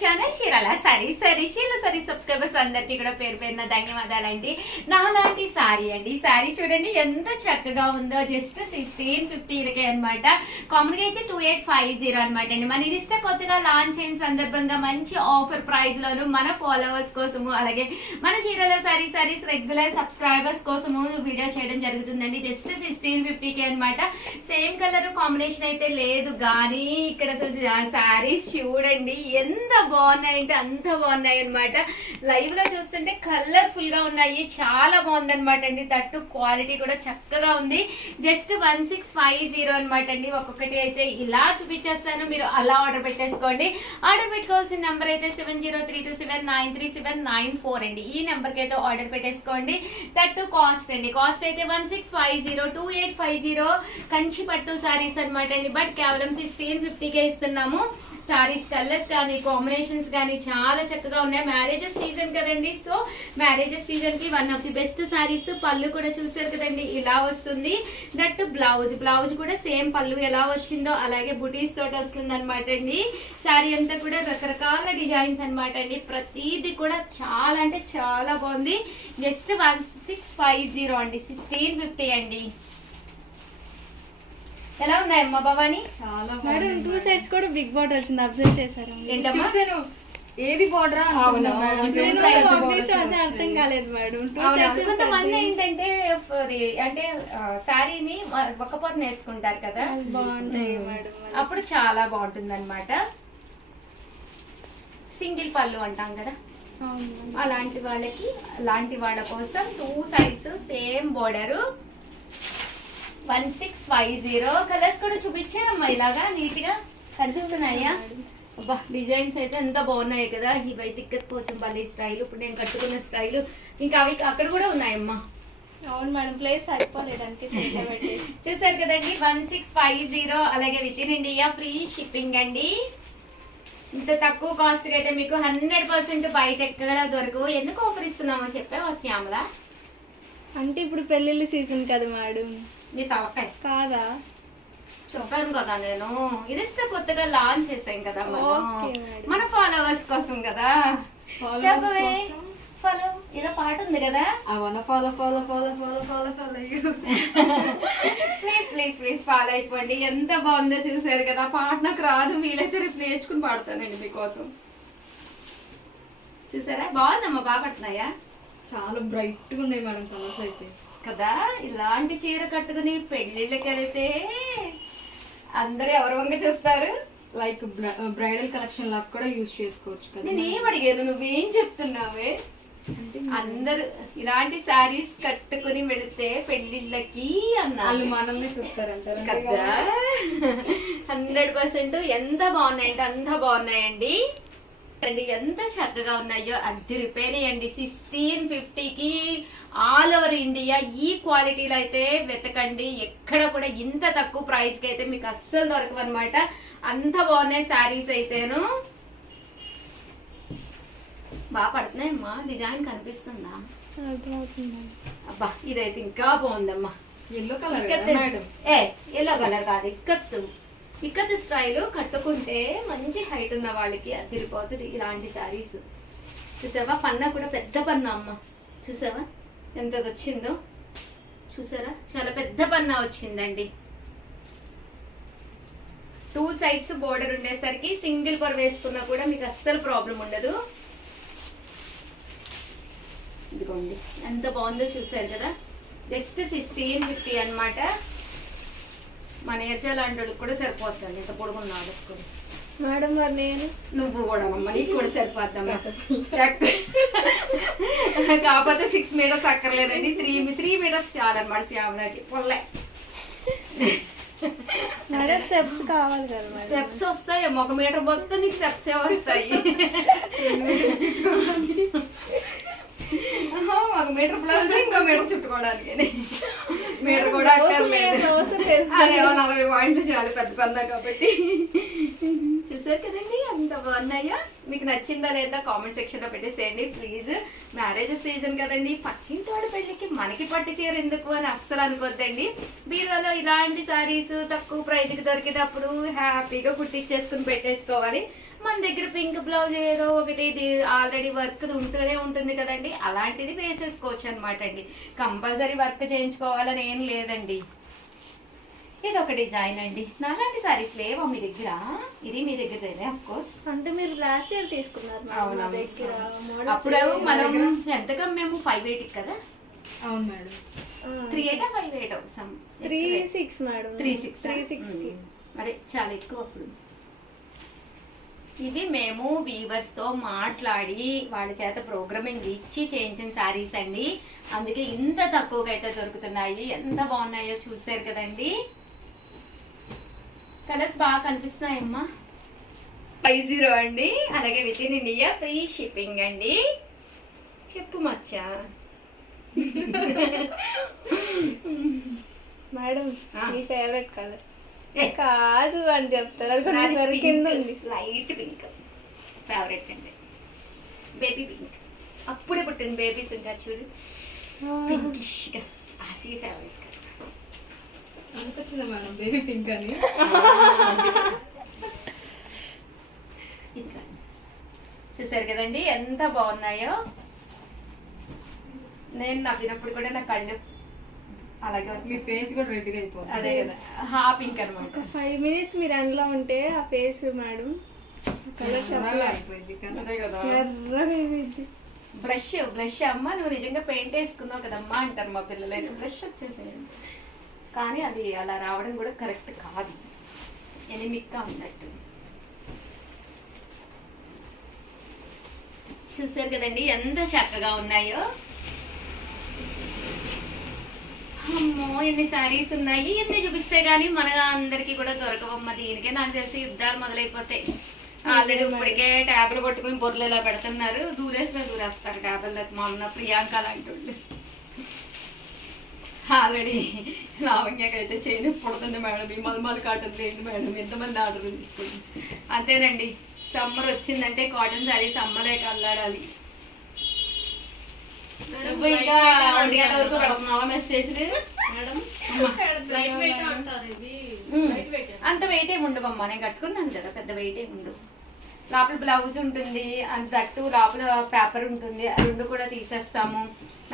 Channel Chirala sorry subscribers అందరికి కూడా పేరు పేరున ధన్యవాదాలండి. నాలాంటి సారీ అండి, సారీ చూడండి ఎంత చక్కగా ఉందో. జస్ట్ 1650 అనమాట. కామన్ గా అయితే 2850 అనమాట అండి. మన ఇన్స్టా కొత్తగా లాంచ్ అయిన సందర్భంగా మంచి ఆఫర్ ప్రైస్ లోను మన ఫాలోవర్స్ కోసము అలాగే మన చీరాల సారీస్ రెగ్యులర్ సబ్స్క్రైబర్స్ కోసము వీడియో చేయడం జరుగుతుందండి. జస్ట్ 1650 అనమాట. సేమ్ కలర్ కాంబినేషన్ అయితే లేదు కానీ ఇక్కడ అసలు సారీస్ చూడండి ఎంత బాగున్నాయి అంటే అంత బాగున్నాయి అనమాట. లైవ్ లో చూస్తుంటే కలర్ఫుల్ గా ఉన్నాయి, చాలా బాగుంది అనమాట అండి. తట్టు క్వాలిటీ కూడా చక్కగా ఉంది. జస్ట్ 1650 అనమాట అండి. ఒక్కొక్కటి అయితే ఇలా చూపించేస్తాను, మీరు అలా ఆర్డర్ పెట్టేసుకోండి. ఆర్డర్ పెట్టుకోవాల్సిన నెంబర్ అయితే 7032793794 అండి. ఈ నెంబర్ కి అయితే ఆర్డర్ పెట్టేసుకోండి. తట్టు కాస్ట్ అండి, కాస్ట్ అయితే 1650 2850 కంచి పట్టు సారీస్ అనమాట అండి. బట్ కేవలం 1650కే ఇస్తున్నాము. సారీస్ కలర్స్ కానీ కాంబినేషన్స్ కానీ చాలా చక్కగా ఉన్నాయి. మ్యారేజెస్ సీజన్ కదండి, సో మ్యారేజెస్ సీజన్ కి one of the best saris. పళ్ళు కూడా చూసారు కదండి, ఇలా వస్తుంది. దట్ బ్లౌజ్ కూడా సేమ్ పళ్ళు ఎలా వచ్చిందో అలాగే బుటీస్ తోటి వస్తుంది అనమాట అండి. సారీ అంతా కూడా రకరకాల డిజైన్స్ అనమాట అండి. ప్రతిదీ కూడా చాలా అంటే చాలా బాగుంది. జస్ట్ 1650 అండి, 1650 అండి. ఎలా ఉన్నాయమ్మా భవాని? చాలా మేడం 2 సైడ్స్ కూడా బిగ్ బార్డర్ వచ్చింది, అబ్జర్వ్ చేశారు? ఏంటమ్మా ఏది బార్డర్ అర్థం కాలేదు మేడం. కొంతమంది ఏంటంటే అంటే శారీని ఒక పొరను వేసుకుంటారు కదా, బాగుంటాయి మేడం. అప్పుడు చాలా బాగుంటుంది అనమాట. సింగిల్ పళ్ళు అంటాం కదా, అలాంటి వాళ్ళ కోసం 2 సైడ్స్ సేమ్ బోర్డర్. 1650. కలర్స్ కూడా చూపించానమ్మా, ఇలాగా నీట్ గా కనిపిస్తున్నాయా? అబ్బా డిజైన్స్ అయితే ఎంత బాగున్నాయి కదా. ఇవైతే పోచంపల్లి స్టైల్, ఇప్పుడు నేను కట్టుకున్న స్టైల్, ఇంకా అవి అక్కడ కూడా ఉన్నాయమ్మా. అవును మేడం, ప్లేస్ సరిపోలేదంటే చూసారు కదండి. 1650 అలాగే with in India free shipping అండి. ఇంత తక్కువ కాస్ట్ అయితే మీకు 100% బయట ఎక్కడ దొరకవు. ఎందుకు ఆఫర్ ఇస్తున్నామో చెప్పావా శ్యామల? అంటే ఇప్పుడు పెళ్ళిళ్ళ సీజన్ కదా మేడం. నీ తలకాయ కాదా? చెప్పాను కదా నేను, ఇది కొత్తగా లాంచ్ చేసాం కదా ఓకే మేడం. మన ఫాలోవర్స్ కోసం కదా. చెప్పవే ఫాలో, ఇలా పాట ఉంది కదా, ఫాలో ప్లీజ్ ఫాలో అయిపోండి. ఎంత బాగుందో చూసారు కదా. పాట నాకు రాదు, వీలైతే రేపు నేర్చుకుని పాడతానండి మీకోసం. చూసారా బాగుందమ్మా, బాగా పడుతున్నాయా? చాలా బ్రైట్ గా ఉన్నాయి మేడం కలర్స్ అయితే కదా. ఇలాంటి చీర కట్టుకుని పెళ్లిళ్ళకి వెళితే అందరూ ఎవరి వంగ చూస్తారు. లైక్ బ్రైడల్ కలెక్షన్ లాగా కూడా యూజ్ చేసుకోవచ్చు కదా. నేను ఏం అడిగాను, నువ్వేం చెప్తున్నావే? అందరు ఇలాంటి శారీస్ కట్టుకుని వెళితే పెళ్లిళ్ళకి వాళ్ళు మనల్ని చూస్తారంటారు కదా. 100% ఎంత బాగున్నాయంటే అంత బాగున్నాయండి. ఎంత చక్కగా ఉన్నాయో అది రిపేర్ అయ్యండి. 1650కి ఆల్ ఓవర్ ఇండియా ఈ క్వాలిటీలో అయితే వెతకండి. ఎక్కడ కూడా ఇంత తక్కువ ప్రైస్ కి అయితే మీకు అస్సలు దొరకవు అనమాట. అంత బాగున్నాయి శారీస్ అయితేను. బాగా పడుతున్నాయమ్మా, డిజైన్ కనిపిస్తుందా? అబ్బా ఇదైతే ఇంకా బాగుందమ్మా. ఎల్లో కలర్ ఎల్లో కలర్ కాదు, ఇక్కత్ స్టైల్ కట్టుకుంటే మంచి హైట్ ఉన్న వాళ్ళకి అదిరిపోతుంది ఇలాంటి శారీస్. చూసావా పన్నా కూడా పెద్ద పన్నా అమ్మ, చూసావా ఎంత వచ్చిందో చూసారా, చాలా పెద్ద పన్నా వచ్చిందండి. 2 సైడ్స్ బోర్డర్ ఉండేసరికి సింగిల్ పొర వేసుకున్నా కూడా మీకు అస్సలు ప్రాబ్లం ఉండదు. ఇదిగోండి ఎంత బాగుందో చూసారు కదా. జస్ట్ 1650 అనమాట. మన ఏర్చా లాంటి వాళ్ళకి కూడా సరిపోతుంది. ఇంత పొడుగున్నాడు మేడం. మరి నేను నువ్వు కూడా అమ్మ, నీకు కూడా సరిపోద్దమ్మా. కాకపోతే 6 మీటర్స్ అక్కర్లేదండి, 3 మీటర్స్ చాలన్నమాట శ్యామలకి. పొల్లే స్టెప్స్ కావాలి కదా. స్టెప్స్ వస్తాయి, 1 మీటర్ మొత్తం నీకు స్టెప్స్ వస్తాయి. 1 మీటర్ ప్లస్ ఇంకో మీటర్ చుట్టుకోవడానికి మీటర్ కూడా అక్కర్లేదు. అదేమో 40 పాయింట్లు చాలు పెద్ద పన్నా కాబట్టి. చూసారు కదండి అంత బాగున్నాయా? మీకు నచ్చిందా లేదా కామెంట్ సెక్షన్ లో పెట్టేసేయండి ప్లీజ్. మ్యారేజ్ సీజన్ కదండి, పక్కింటోడి పెళ్లికి మనకి పట్టు చీర ఎందుకు అని అస్సలు అనుకోద్దండి. బీరువాలో ఇలాంటి సారీస్ తక్కువ ప్రైజ్కి దొరికేటప్పుడు హ్యాపీగా కుట్టించేసుకుని పెట్టేసుకోవాలి. మన దగ్గర పింక్ బ్లౌజ్ ఏదో ఒకటి ఇది ఆల్రెడీ వర్క్ ఉంటూనే ఉంటుంది కదండి, అలాంటిది వేసేసుకోవచ్చు అనమాట అండి. కంపల్సరీ వర్క్ చేయించుకోవాలని ఏం లేదండి. ఇది ఒక డిజైన్ అండి. నాలాంటి సారీస్ లేవా మీ దగ్గర? ఇది మీ దగ్గర ఆఫ్ కోర్స్. అంటే మీరు లాస్ట్ ఇయర్ తీసుకున్నారు మేడం మా దగ్గర models అప్పుడు మనం ఎంతగా మేము 580 కదా, అవును మేడం. 38 580 సమ్ 36 మేడం 36 కి. అదే చాలా ఎక్కువ అప్పుడు. ఇవి మేము వీవర్స్ తో మాట్లాడి వాళ్ళ చేత ప్రోగ్రామింగ్ ఇచ్చి చేయించిన శారీస్ అండి. అందుకే ఇంత తక్కువగా అయితే దొరుకుతున్నాయి. ఎంత బాగున్నాయో చూసారు కదండి. కలర్స్ బాగా కనిపిస్తున్నాయమ్మా. 50 అండి. అలాగే with in India free shipping అండి. చెప్పు మచ్చా. మేడం మీ ఫేవరెట్ కలర్ కాదు అని చెప్తారు, అది కూడా మరి కింద ఉంది. లైట్ పింక్ ఫేవరెట్ అండి. బేబీ పింక్, అప్పుడే పుట్టిన బేబీస్ ఇంకా చూడు పింకిష్ గా, అది ఫేవరెట్. అనిపించింది మేడం బేబీ పింక్ అని. ఇంకా చూసారు కదండి ఎంత బాగున్నాయో. నేను నవ్వినప్పుడు కూడా నా కళ్ళు అలాగే మీ వచ్చి ఫేస్ కూడా రెడ్గా అయిపోతుంది. అదే కదా హా పింక్ అనమాట. ఒక 5 minutes మీరు ఎండలో ఉంటే ఆ ఫేస్ మేడం కలర్ చాలా అయిపోయింది కదా. అదే కదా. ఎర్రగా అయిపోయింది. బ్లష్ అమ్మ నువ్వు నిజంగా పెయింట్ వేసుకున్నావు కదమ్మా అంటారు మా పిల్లలు. బ్లష్ వచ్చేసేది, కానీ అది అలా రావడం కూడా కరెక్ట్ కాదు, ఎనిమిక్గా ఉన్నట్టు. చూసారు కదండి ఎంత చక్కగా ఉన్నాయో. అమ్మో ఎన్ని శారీస్ ఉన్నాయి, ఎన్ని చూపిస్తే గానీ మన అందరికి కూడా దొరకవమ్మ. దీనికే నాకు తెలిసి యుద్ధాలు మొదలైపోతాయి. ఆల్రెడీ ఇప్పటికే ట్యాబ్లు పట్టుకుని బొర్రలు ఇలా పెడుతున్నారు, దూరేస్తారు ట్యాబ్లకి. మా అన్న ప్రియాంక లాంటి వాళ్ళు ఆల్రెడీ లావణ్యకైతే చేయని పుడుతుంది మేడం. ఈ మల్మల్ కాటన్ లేదు మేడం, ఎంతమంది ఆర్డర్ తీసుకుంది. అంతేనండి, సమ్మర్ వచ్చిందంటే కాటన్ శారీస్ అమ్మలేక అల్లాడాలి. నువ్వు ఇంకా 1 గంట వరకు పెడుతున్నావా మెసేజ్? అంత వెయిట్ ఏమి ఉండవమ్మా, నేను కట్టుకున్నాను కదా, పెద్ద వెయిట్ ఏమి ఉండవు. లోపల బ్లౌజ్ ఉంటుంది, అంత తట్టు లోపల పేపర్ ఉంటుంది, ఆ రెండు కూడా తీసేస్తాము.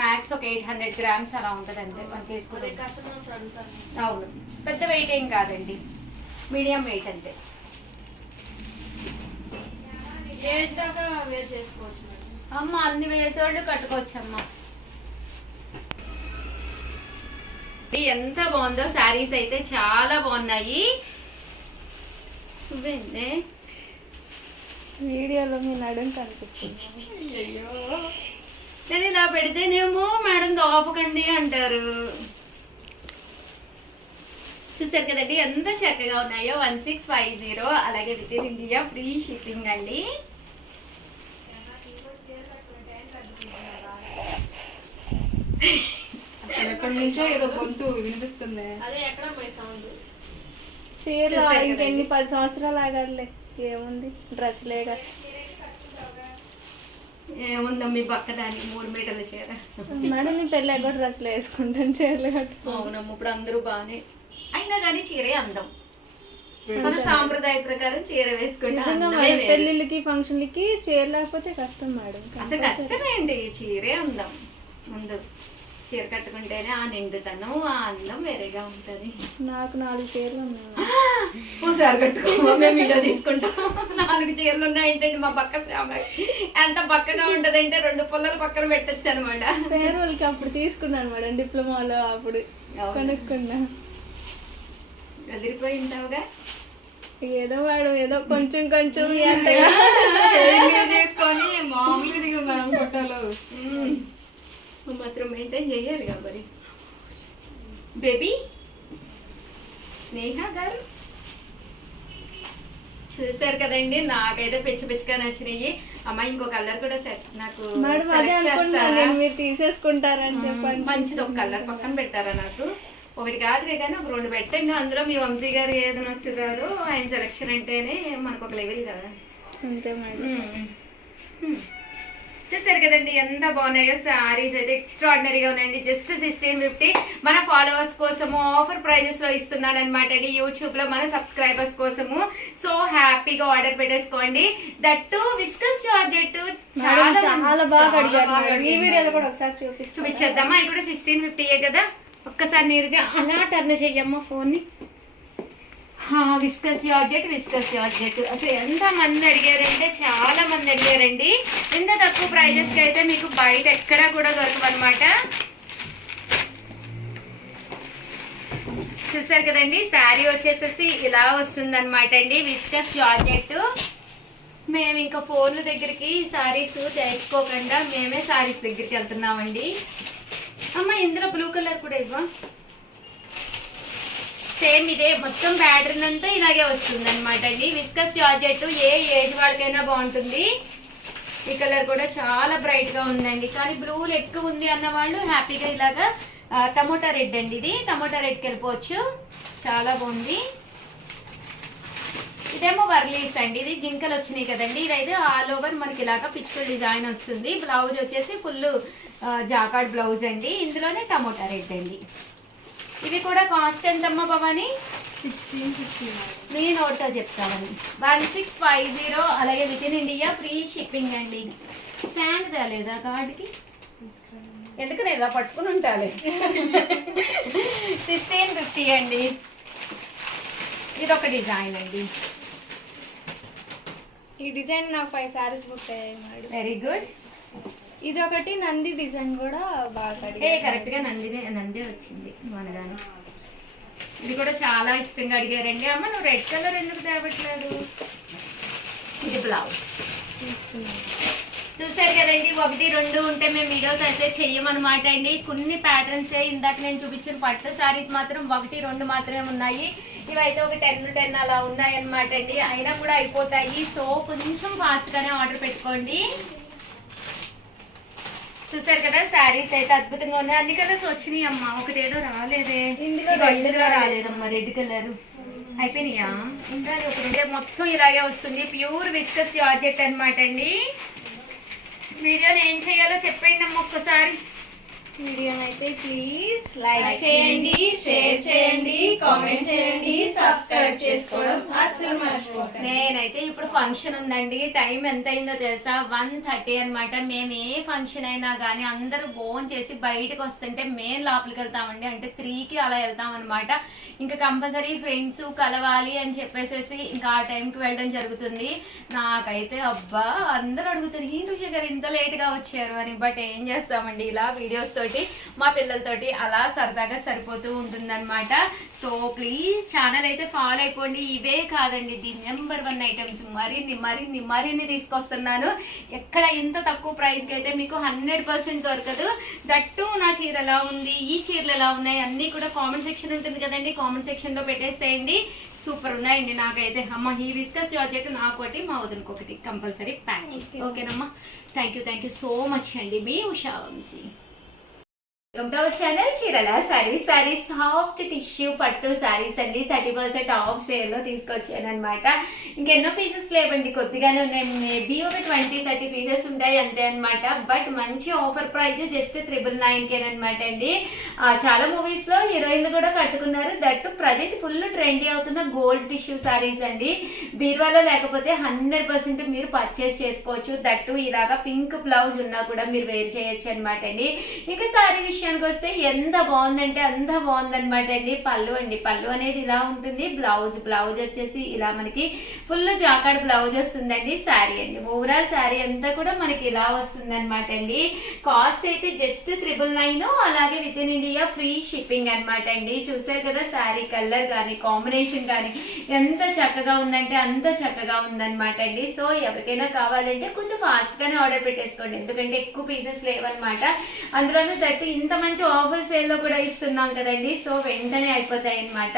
మ్యాక్స్ ఒక 800 grams అలా ఉంటుంది అంతే మనం తీసుకుంటే. అవును, పెద్ద వెయిట్ ఏం కాదండి, మీడియం వెయిట్ అంతే. అమ్మ అన్ని వేసేవాళ్ళు కట్టుకోవచ్చు అమ్మ. ఎంత బాగుందో శారీస్ అయితే చాలా బాగున్నాయి. వీడియోలో మీ నడుం కనిపిస్తుంది. నేను ఇలా పెడితేనేమో మేడం దోపకండి అంటారు. చూసారు కదండి ఎంత చక్కగా ఉన్నాయో. 1650, అలాగే with in India free shipping అండి. ఎక్కడి నుంచో ఏదో గొంతు వినిపిస్తుంది. చీర ఇంకెన్ని 10 సంవత్సరాలు ఆగాలే, ఏముంది డ్రెస్ లేగా. ఏముందో మీ పక్కదాని 3 మీటర్ల చీర. మేడం నేను పెళ్ళి కూడా డ్రెస్లు వేసుకుంటాను, చీరలు కట్టుకో. అవునమ్మ, ఇప్పుడు అందరూ బాగానే అయినా కానీ చీరే అందం. మన సాంప్రదాయ ప్రకారం చీర వేసుకుంటే పెళ్ళిళ్ళకి ఫంక్షన్లకి చీర లేకపోతే కష్టం మేడం. అసలు కష్టమేంటి, చీరే అందం. ముందు చీర కట్టుకుంటేనే ఆ నిండుతనం, ఆ అందం వేరేగా ఉంటది. నాకు 4 చీరలు ఉన్నాయి. ఒకసారి కట్టుకో, మేము వీడియో తీసుకుంటాం. 4 చీరలు ఉన్నాయంటే మా పక్క శ్యామ ఎంత పక్కగా ఉంటదంటే 2 పుల్లలు పక్కన పెట్టచ్చు అనమాట. పేరులకి అప్పుడు తీసుకున్నాను మేడం, డిప్లొమాలో అప్పుడు కొనుక్కున్నా. ఎదిరిపోయి ఉంటావుగా. ఏదో మేడం ఏదో కొంచెం కొంచెం చేసుకొని మామూలు మనం ఫోటోలో మాత్రం మెయింటైన్ చేయాలి కదా మరి. బేబీ స్నేహ గారు చూసారు కదండి, నాకైతే పిచ్చిగా నచ్చినాయి. అమ్మాయి ఇంకో కలర్ కూడా సెట్ నాకు మేడం అదే అనుకుంటున్నాను, మీరు తీసేసుకుంటారని చెప్పండి. మంచిది ఒక కలర్ పక్కన పెట్టారా నాకు? ఒకటి కాదులే కానీ ఒక 2 పెట్టండి. అందులో మీ వంశీ గారు ఏది నచ్చుతారో ఆయన సెలక్షన్ అంటేనే మనకు ఒక లెవెల్ కదా. అంతే మేడం. చూసారు కదండి ఎంత బాగున్నాయో సారీస్ అయితే ఎక్స్ట్రాడినరీగా ఉన్నాయండి. జస్ట్ 1650 మన ఫాలోవర్స్ కోసము ఆఫర్ ప్రైజెస్ లో ఇస్తున్నాను అనమాట అండి యూట్యూబ్ లో మన సబ్స్క్రైబర్స్ కోసము. సో హ్యాపీగా ఆర్డర్ పెట్టేసుకోండి. దట్టు విస్కస్ జార్జెట్ చాలా బాగా అడిగారు. ఈ వీడియోలో కూడా ఒకసారి చూపించేద్దామా? ఇది కూడా 1650 కదా. ఒక్కసారి నీరజ అలా టర్న్ చెయ్యమ్మా ఫోన్ ని. విస్కస్ జార్జెట్ అసలు ఎంత మంది అడిగారంటే చాలా మంది అడిగారండి. ఇంత తక్కువ ప్రైజెస్ కి అయితే మీకు బయట ఎక్కడా కూడా దొరకవన్నమాట. చూసారు కదండి శారీ వచ్చేసేసి ఇలా వస్తుంది అనమాట అండి విస్కస్ జార్జెట్. మేము ఇంకా ఫోన్ల దగ్గరికి శారీస్ తెచ్చుకోకుండా మేమే శారీస్ దగ్గరికి వెళ్తున్నామండి. అమ్మ ఇందులో బ్లూ కలర్ కూడా ఇవ్వ. సేమ్ ఇదే మొత్తం ప్యాటర్న్ అంతా ఇలాగే వస్తుంది అనమాట అండి. విస్కస్ జార్జెట్ ఏ ఏజ్ వాళ్ళకైనా బాగుంటుంది. ఈ కలర్ కూడా చాలా బ్రైట్ గా ఉందండి. కానీ బ్లూలు ఎక్కువ ఉంది అన్న వాళ్ళు హ్యాపీగా ఇలాగా టమోటా రెడ్ అండి, ఇది టమోటా రెడ్కి వెళ్ళిపోవచ్చు. చాలా బాగుంది. ఇదేమో వర్లీస్ అండి, ఇది జింకలు వచ్చినాయి కదండి. ఇదైతే ఆల్ ఓవర్ మనకి ఇలాగా పిచ్చుకల్ డిజైన్ వస్తుంది. బ్లౌజ్ వచ్చేసి ఫుల్ జాకార్డ్ బ్లౌజ్ అండి. ఇందులోనే టమోటా రెడ్ అండి. ఇవి కూడా కాస్ట్ ఎంతమ్మా భవాని? 1650. మీ నోట్తో చెప్తామని 1650. అలాగే with in India free shipping అండి. స్టాండ్ తేలేదా కార్డుకి? ఎందుకు నేను ఇలా పట్టుకుని ఉంటాలి. 1650 అండి. ఇది ఒక డిజైన్ అండి. ఈ డిజైన్ నాకు 5 సారీస్ బుక్ అయ్యాయి మేడం. Very good. ఇది ఒకటి నంది డిజైన్ కూడా బాగా కరెక్ట్ గా నందే వచ్చింది మనదాని. ఇది కూడా చాలా ఇష్టంగా అడిగారండి. అమ్మ నువ్వు రెడ్ కలర్ ఎందుకు తేవట్లేదు? ఇది బ్లౌజ్ చూసారు కదండి. 1, 2 ఉంటే మేము వీడియోస్ అయితే చెయ్యమన్నమాట అండి. కొన్ని ప్యాటర్న్స్ ఇందాక నేను చూపించిన పట్టు సారీస్ మాత్రం 1, 2 మాత్రమే ఉన్నాయి. ఇవైతే ఒక 10 అలా ఉన్నాయి అనమాట అండి. అయినా కూడా అయిపోతాయి. సో కొంచెం ఫాస్ట్ గానే ఆర్డర్ పెట్టుకోండి. చూసారు కదా శారీస్ అయితే అద్భుతంగా ఉన్నాయి. అన్ని కలర్స్ వచ్చినాయి అమ్మ. ఒకటి ఏదో రాలేదే, ఇందులో రాలేదమ్మా. రెడ్ కలర్ అయిపోయినాయా? ఇంకా ఒకటి మొత్తం ఇలాగే వస్తుంది. ప్యూర్ విస్కస్ జార్జెట్ అనమాట అండి. వీడియోని ఏం చేయాలో చెప్పండి అమ్మ ఒక్కసారి. వీడియోని అయితే ప్లీజ్ లైక్ చేయండి, షేర్ చేయండి, కామెంట్ చేయండి, సబ్స్క్రైబ్ చేసుకోవడం అస్సలు మర్చిపోకండి. నేనైతే ఇప్పుడు ఫంక్షన్ ఉందండి. టైం ఎంత అయిందో తెలుసా? 1:30 అనమాట. మేము ఏ ఫంక్షన్ అయినా కానీ అందరూ భోజనం చేసి బయటకు వస్తుంటే మేము లోపలికి వెళ్తామండి. అంటే 3కి అలా వెళ్తాం అనమాట. ఇంకా కంపల్సరీ ఫ్రెండ్స్ కలవాలి అని చెప్పేసి ఇంకా ఆ టైంకి వెళ్ళడం జరుగుతుంది. నాకైతే అబ్బా అందరూ అడుగుతారు ఏంటి ఉషా గారు ఇంత లేట్గా వచ్చారు అని. బట్ ఏం చేస్తామండి, ఇలా వీడియోస్ తోటి మా పిల్లలతోటి అలా సరదాగా సరిపోతూ ఉంటుందన్నమాట. సో ప్లీజ్ ఛానల్ అయితే ఫాలో అయిపోండి. ఇవే కాదండి, ది నెంబర్ 1 ఐటమ్స్ మరిన్ని తీసుకొస్తున్నాను. ఎక్కడ ఇంత తక్కువ ప్రైస్కి అయితే మీకు 100% దొరకదు. దట్టు నా చీర ఎలా ఉంది, ఈ చీరలు ఎలా ఉన్నాయి అన్నీ కూడా కామెంట్ సెక్షన్ ఉంటుంది కదండి, కామెంట్ సెక్షన్లో పెట్టేసేయండి. సూపర్ ఉన్నాయండి. నాకైతే అమ్మ ఈ విస్కస్ జార్జెట్ నాకోటి మా వదిలికొకటి కంపల్సరీ ప్యాక్. ఓకేనమ్మా. థ్యాంక్ యూ సో మచ్ అండి. మీ Usha Vamshi. Welcome to our channel చీరల సారీస్ సాఫ్ట్ టిష్యూ పట్టు సారీస్ అండి. 30% ఆఫ్ సేల్ లో తీసుకొచ్చాను అనమాట. ఇంకెన్నో పీసెస్ లేవండి, కొద్దిగానే ఉన్నాయి. మేబీ ఒక 20-30 పీసెస్ ఉంటాయి అంతే అనమాట. బట్ మంచి ఆఫర్ ప్రైస్ జస్ట్ 999 అనమాట అండి. చాలా మూవీస్ లో హీరోయిన్లు కూడా కట్టుకున్నారు. దట్టు ప్రజెంట్ ఫుల్ ట్రెండీ అవుతున్న గోల్డ్ టిష్యూ సారీస్ అండి. బీరువాలో లేకపోతే 100% మీరు పర్చేస్ చేసుకోవచ్చు. దట్టు ఇలాగా పింక్ బ్లౌజ్ ఉన్నా కూడా మీరు వేర్ చేయొచ్చు అనమాట అండి. ఇంకా సారీ విషయానికి వస్తే ఎంత బాగుందంటే అంత బాగుందనమాట అండి. పళ్ళు అనేది ఇలా ఉంటుంది. బ్లౌజ్ వచ్చేసి ఇలా మనకి ఫుల్ జాకాడ్ బ్లౌజ్ వస్తుందండి. శారీ అండి ఓవరాల్ శారీ అంతా కూడా మనకి ఇలా వస్తుంది అనమాట అండి. కాస్ట్ అయితే జస్ట్ 999. అలాగే with in India free shipping అనమాట అండి. చూసారు కదా శారీ కలర్ కానీ కాంబినేషన్ కానీ ఎంత చక్కగా ఉందంటే అంత చక్కగా ఉందన్నమాట అండి. సో ఎవరికైనా కావాలంటే కొంచెం ఫాస్ట్ గానే ఆర్డర్ పెట్టేసుకోండి, ఎందుకంటే ఎక్కువ పీసెస్ లేవన్నమాట. అందులోనూ దట్టు ఇంత మంచి ఆఫర్ సేల్ లో కూడా ఇస్తున్నాం కదండి. సో వెంటనే అయిపోతాయి అనమాట.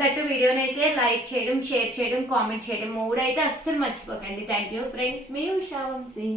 దట్టు వీడియోని అయితే లైక్ చేయడం, షేర్ చేయడం, కామెంట్ చేయడం 3 అయితే అస్సలు మర్చిపోకండి. Thank you friends. మీ ఉషా వంశీ.